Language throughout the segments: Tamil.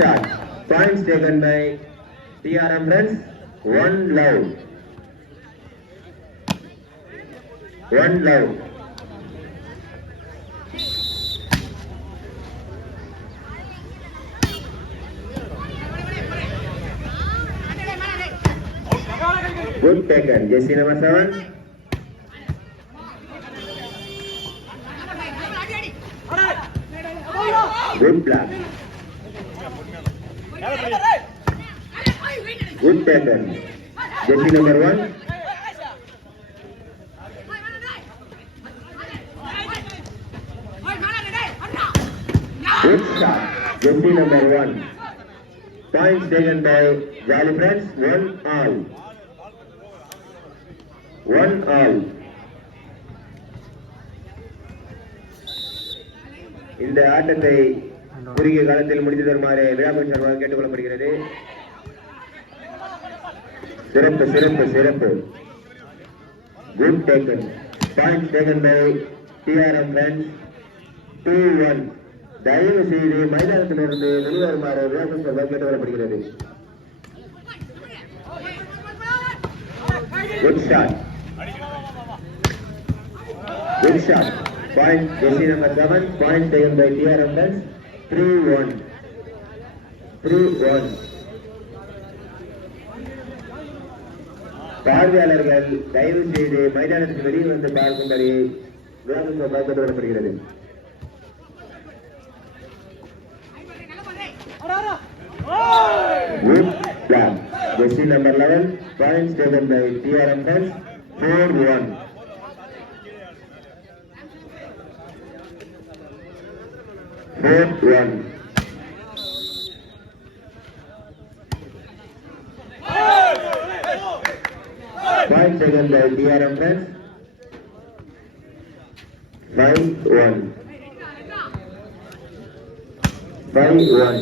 shot. Points taken by TRM Friends. One love. One love. Good taken. Jersey number 7. Good block. Good taken. Jersey number 1. Good shot. Jersey number 1. Points taken by Jolly Friends. 1 all. 1 all. இந்த ஆட்டத்தை குறுகிய காலத்தில் முடித்து தருமாறு விழாபதி சார்பாக கேட்டுக்கொள்ளப்படுகிறது. சிறப்பு சிறப்பு சிறப்பு. Good taken. Point taken by TRM friends. 2-1. தயவு செய்து மைதானத்திலிருந்து வெளிவருமாறு விழாபதி சார்பாக கேட்டுக்கொள்ளப்படுகிறது. Good shot. Good shot. Point jersey number 7. Point taken by TRM Friends. 3-1. 3-1. பார்வையாளர்கள் தயவு செய்து மைதானத்துக்கு வெளியில் வந்து பார்க்கும்படி விழாவில் பார்த்து வரப்படுகிறது. Good plan. Jersey number 11. Points taken by TRM Friends. 4-1. 4-1. Point taken by TRM Friends. 5-1. 5-1.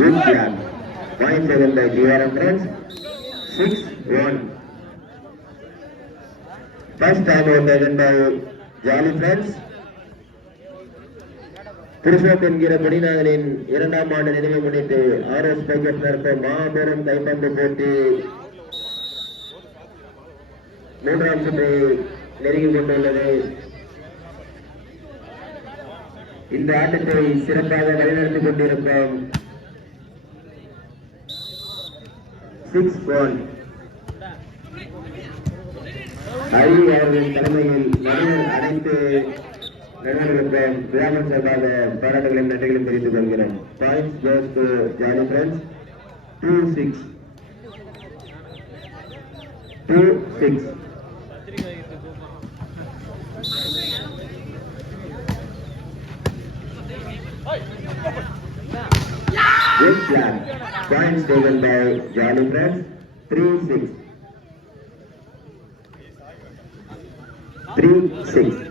Good plan. Point taken by TRM Friends. 6-1. First time out taken by Jolly Friends. Purushoth என்கிற கொடிநாதனின் 2ஆம் ஆண்டு நினைவை முன்னிட்டு RS பைக்கெட் நடத்தும் மாபெரும் கைப்பந்து போட்டி 3ஆம் சுற்றை நெருங்கிக் கொண்டுள்ளது. இந்த ஆட்டத்தை சிறப்பாக வழிநடத்திக் கொண்டிருக்கும் 6-1 ஹரி அவர்களின் தலைமையில் நடுவர் அனைத்து நடுவர்களுக்கும் விழாவின் சார்பாக பாராட்டுகளையும் நன்றிகளையும் தெரிவித்துக் கொள்கிறோம். Points goes to jolly friends. 2-6. 2-6. Good plan. Points taken by Jolly Friends. 3-6. 3-6.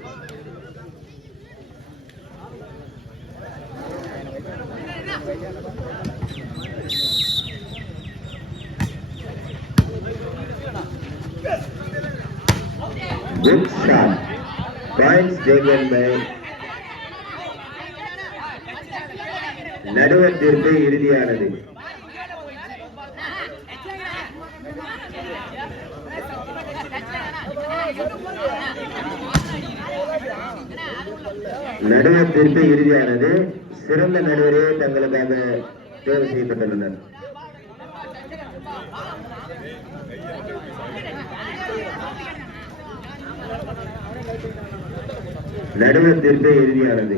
Good shot. Points taken by நடுவர் தீர்ப்பு இறுதியானது. நடுவர் தீர்ப்பு இறுதியானது. சிறந்த நடுவரே தங்களுக்காக தேர்வு செய்யப்பட்டுள்ளனர். நடுவர் தீர்ப்பு இறுதியானது.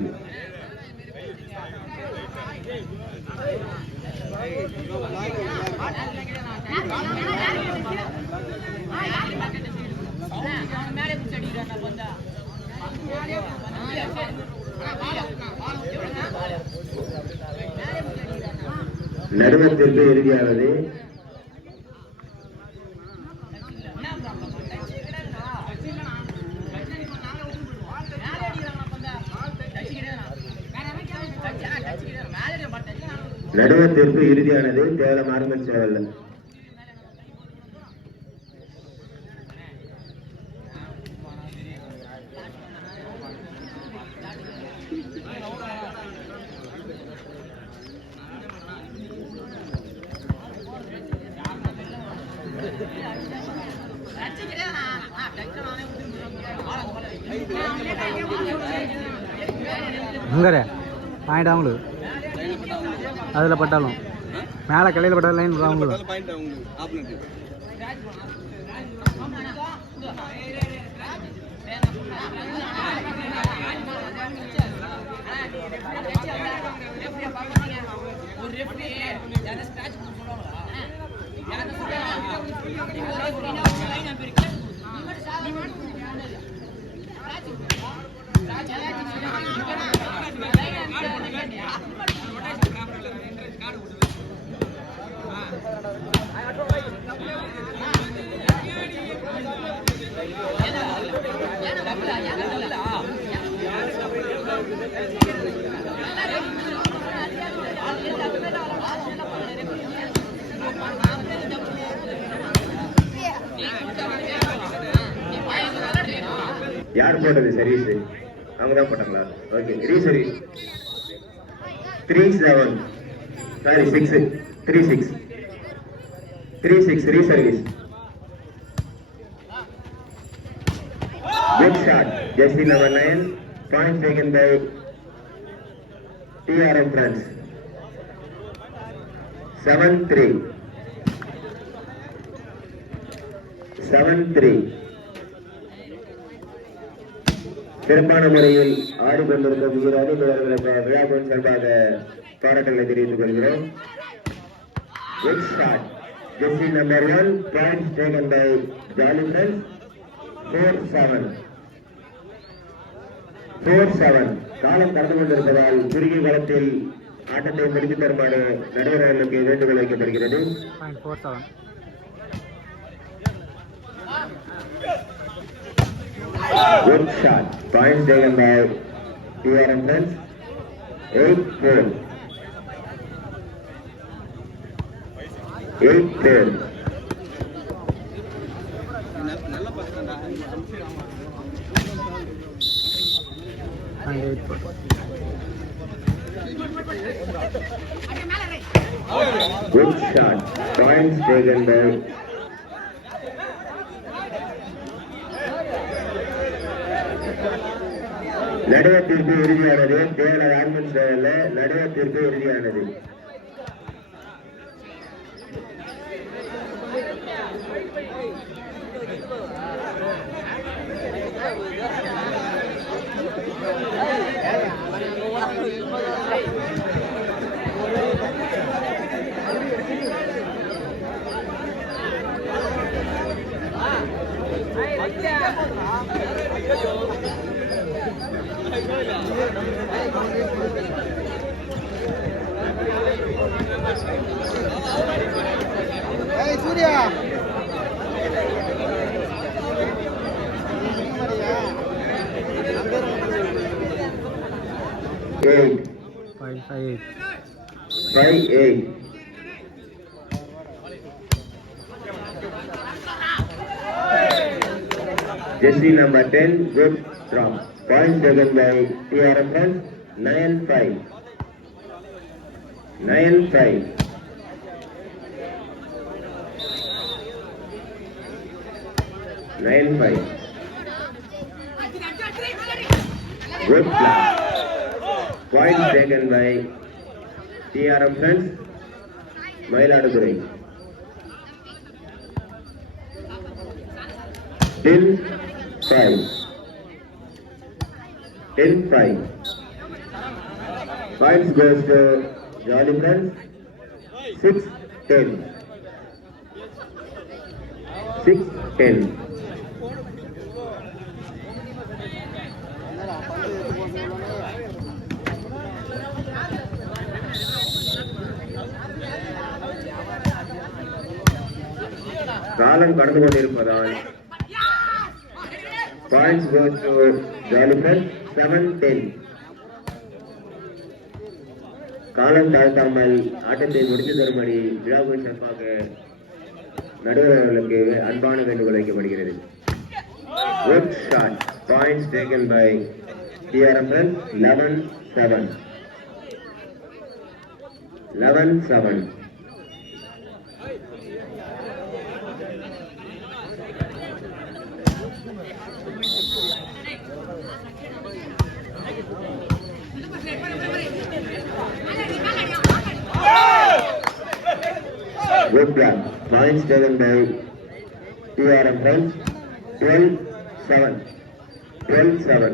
நடுவர் தீர்ப்பு இறுதியானது. நடுவர் தீர்ப்பு இறுதியானது. கேவலம் ஆரம்பிச்சவல்ல. அங்கே பாயிண்ட் அவங்களுக்கு அதில் பட்டாலும் மேலே கலையில் பட்டாலும் லைன் அவங்களுக்கு யார் போட்டது சர்வீஸ்? அவங்க தான் போட்டாங்களா? Okay, re service 37 sorry 6 36 re service. Good shot, jersey number 9, point taken by TRM France. 7-3. சிறப்பான முறையில் ஆடிக்கொண்டிருக்கும் இரு அணிவர்களுக்கு விழாவின் சார்பாக பாராட்டுகளை தெரிவித்துக் கொள்கிறோம். Good shot, jersey number 1, point taken by Jolly Friends. 4-7. காலம் கடந்து கொண்டிருப்பதால் குறுகிய காலத்தில் ஆட்டத்தை முடித்து தருமாறு நடுவர்களுக்கு வேண்டுகோள் வைக்கப்படுகிறது. Good shot, point taken by TRM Friends. 8-4. Good shot, points taken by நடுவர் தீர்ப்பு இறுதியானது. தேவன ஆர்மன்ஸ் நடுவர் தீர்ப்பு இறுதியானது. Surya 5-8. Jersey number 10, good drop. Point taken by TRM Friends. 9-5. Good block. Point taken by TRM Friends. Mayiladurai. 10-5. Points goes to Jolly Friends. 6-10. காலம் கடந்து கொண்டிருப்பதால் points go to Jolly Friends. 7-10. காலம் தாழ்த்தாமல் ஆட்டத்தை முடித்து தரும்படி விழாவின் சார்பாக நடுவர்களுக்கு அன்பான வேண்டுகோள் வைக்கப்படுகிறது. Good shot, points taken by TRM Friends. 11-7. Good block. Points taken by TRM friends. 12-7. 12-7.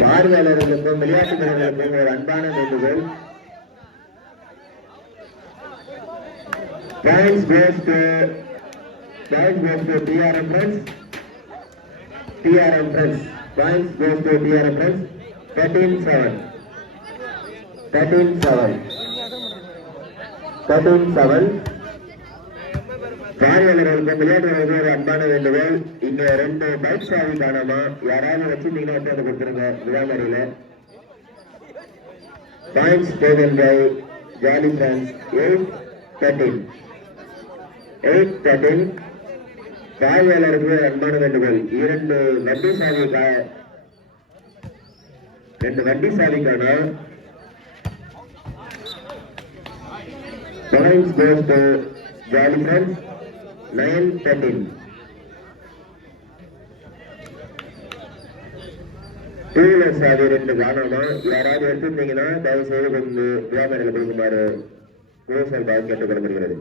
பார்வையாளர்களுக்கும் விளையாட்டு வீரர்களுக்கும் ஒரு அன்பான வேண்டுகோள். Points goes to TRM friends. TRM friends. Points goes to TRM friends. 13-7. 13-7. 13-7. பார்வையாளர்களுக்கும் விளையாட்டு வீரர்களுக்கும் ஒரு அன்பான வேண்டுகோள். இங்க 2 பைக் சாவி காணாமா, யாராவது வச்சிருந்தீங்கன்னா எடுத்து கொடுத்துருங்க விழாமறியில. Points taken by Jolly Friends. 8-13. 8-13. பார்வையாளருக்கு அன்பான வேண்டுகோள். 2 வண்டி சாவி காணா. Points goes to Jolly Friends. 9-13. 2 சாவி 2 காணாமா, யாராவது எடுத்துருந்தீங்கன்னா தயவு செய்து கொஞ்சம் வியாபாரிகள் கொடுக்குமாறு விவசாயிகள் கேட்டுக்கொள்ளப்படுகிறது.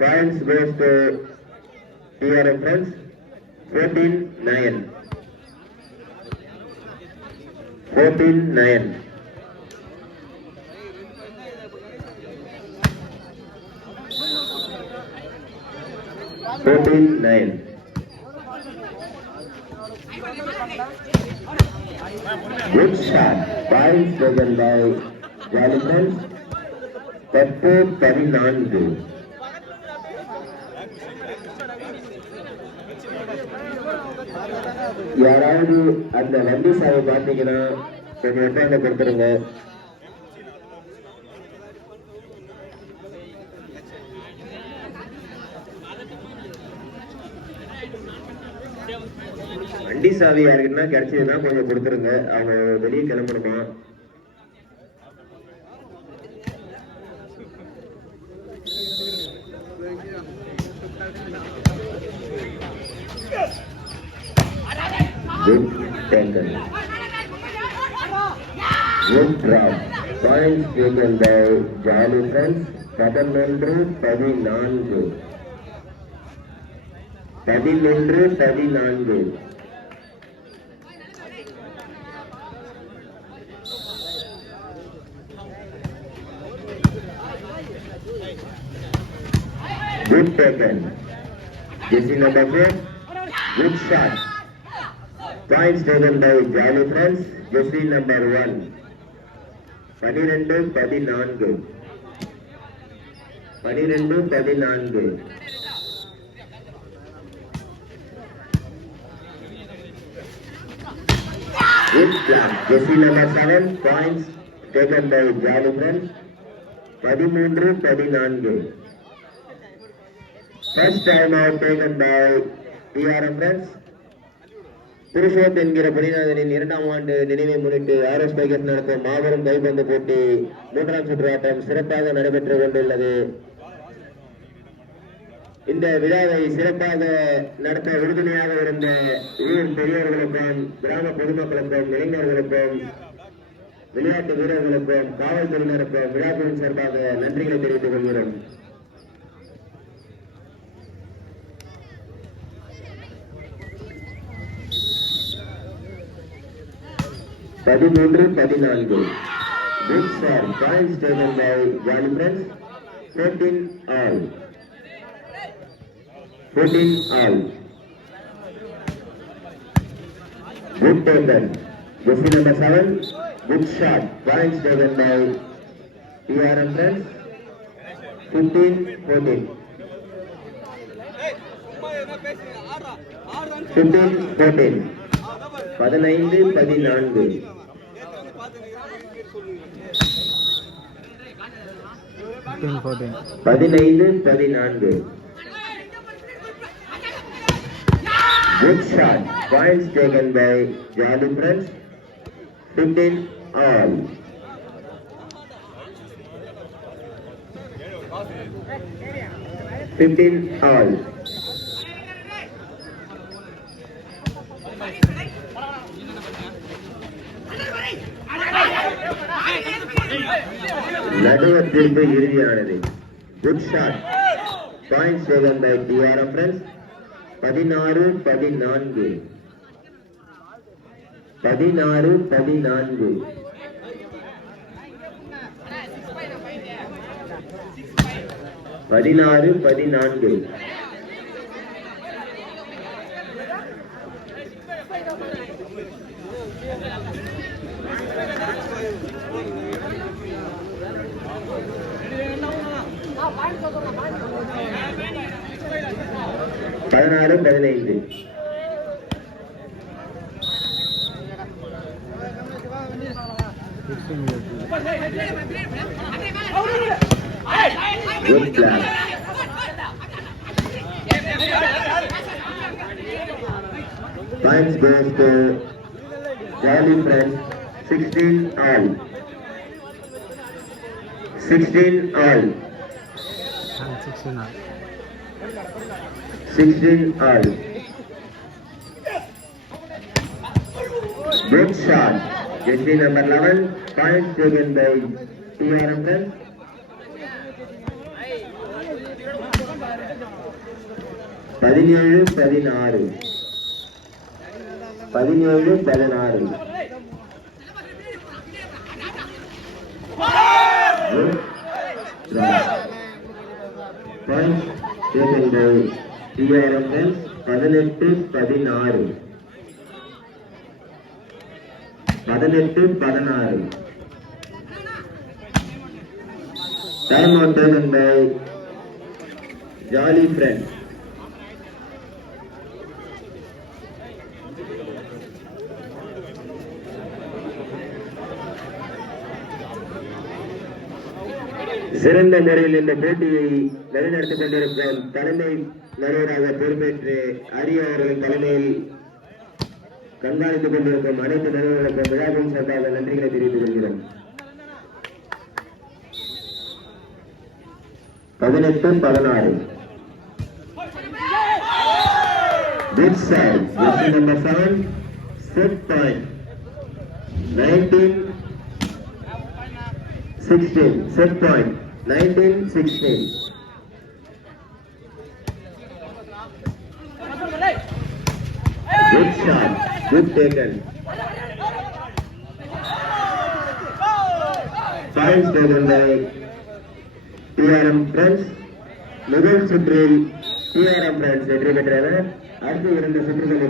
Points goes to TRM friends. 14-9. 14-9. Good shot. Points taken by Jolly Friends. 10-14. யாராவது அந்த வண்டி சாவை பார்த்தீங்கன்னா கொஞ்சம் உட்கார்ந்து கொடுத்துருங்க. வண்டி சாவி யாருக்குன்னா கிடைச்சதுன்னா கொஞ்சம் கொடுத்துருங்க, அவங்க வெளியே கிளம்பணுமா. Good taken. Good drop. Points taken by Jolly Friends. 11-14. 11-14. Good taken. Jersey number 4. Good shot. Points taken by Jolly Friends. Jersey number 1. 12-14. 12-14. Good job. Jersey number 7. Points taken by Jolly Friends. 13-14. First time out taken by TRM friends. Purushoth என்கிற புனிதனின் 2ஆம் ஆண்டு நினைவை முன்னிட்டு ஆர்எஸ் பைகர்ஸ் நடத்தும் மாபெரும் கைப்பந்து போட்டி 3ஆம் சுற்று ஆட்டம் சிறப்பாக நடைபெற்றுக் கொண்டுள்ளது. இந்த விழாவை சிறப்பாக நடத்த உறுதுணையாக இருந்த ஊர் பெரியவர்களுக்கும் கிராம பொதுமக்களுக்கும் இளைஞர்களுக்கும் விளையாட்டு வீரர்களுக்கும் காவல்துறையினருக்கும் விழாக்குழுவின் சார்பாக நன்றிகளை தெரிவித்துக் கொள்கிறோம். 13-14. Good shot. Points taken by Jolly Friends. 14-all. 14-all. Good taken. Jersey number 7. Good shot. Points taken by TRM Friends. 15-14. 15-14. 15-14. 15-14. Good shot. Points taken by Jolly Friends. 15-all. 15-all. நடுவர் தீர்ப்பு இறுதியானது. Good shot. Points taken by TRM friends. 16-14. 16-14. பதினாறு 14. பதினாறு 15. Good play. Points goes to Jolly Friends. 16 all. 16 all. 16 all. Good shot. Jersey number 11. Points taken by TRM Friends. 17-16. 17-16. Good shot. Points taken by TRM Friends. 18-16. 18-16. Time out taken by Jolly Friends. சிறந்த முறையில் இந்த போட்டியை வழிநடத்திக் கொண்டிருக்கும் தலைமை நடுவராக பொறுப்பேற்று அரிய அவர்கள் தலைமையில் கண்காணித்துக் கொண்டிருக்கும் அனைத்து நடுவர்களுக்கும் விழாவின் சார்பாக நன்றிகளை தெரிவித்துக் கொள்கிறோம். 18-16. Good side. Jersey number 7. Set point. 19-16. Set point. 19-16. Good shot. Good taken. Points taken by TRM Friends. முதல் சுற்றில் TRM Friends வெற்றி பெற்றனர். அடுத்த 2 சுற்றுகளில்